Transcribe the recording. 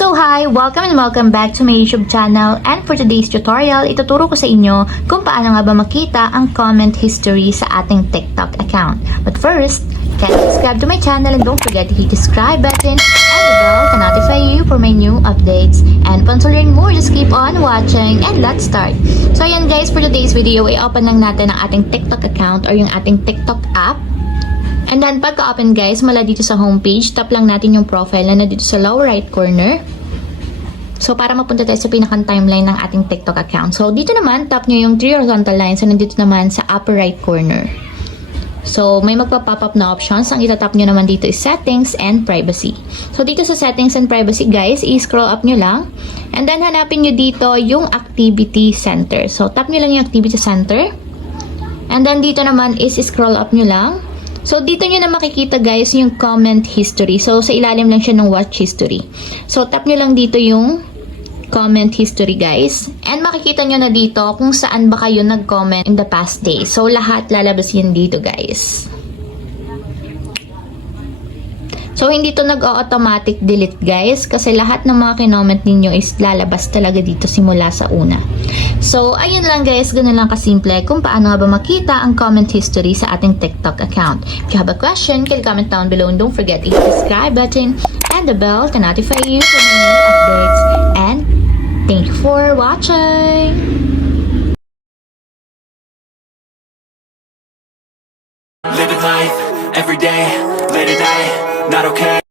So hi! Welcome and welcome back to my YouTube channel, and for today's tutorial, ituturo ko sa inyo kung paano nga ba makita ang comment history sa ating TikTok account. But first, kindly subscribe to my channel and don't forget to hit the subscribe button and the bell to notify you for my new updates. And once to learn more, just keep on watching and let's start! So ayan guys, for today's video, i-open lang natin ang ating TikTok account or yung ating TikTok app. And then, pagka-open guys, mula dito sa homepage, tap lang natin yung profile na nandito sa lower right corner. So, para mapunta tayo sa pinakang timeline ng ating TikTok account. So, dito naman, tap nyo yung 3 horizontal lines na nandito naman sa upper right corner. So, may magpa-pop up na options. Ang itatap nyo naman dito is settings and privacy. So, dito sa settings and privacy guys, i-scroll up nyo lang. And then, hanapin nyo dito yung activity center. So, tap nyo lang yung activity center. And then, dito naman is scroll up nyo lang. So, dito nyo na makikita guys yung comment history. So, sa ilalim lang siya ng watch history. So, tap nyo lang dito yung comment history guys. And makikita nyo na dito kung saan ba kayo nag-comment in the past day. So, lahat lalabas yan dito guys. So, hindi to nag-automatic delete guys. Kasi lahat ng mga kinoment ninyo is lalabas talaga dito simula sa una. So, ayun lang guys. Ganun lang kasimple kung paano nga ba makita ang comment history sa ating TikTok account. If you have a question, can comment down below and don't forget to hit the subscribe button and the bell to notify you for my new updates. And thank you for watching! Living life, every day, late at night, not okay.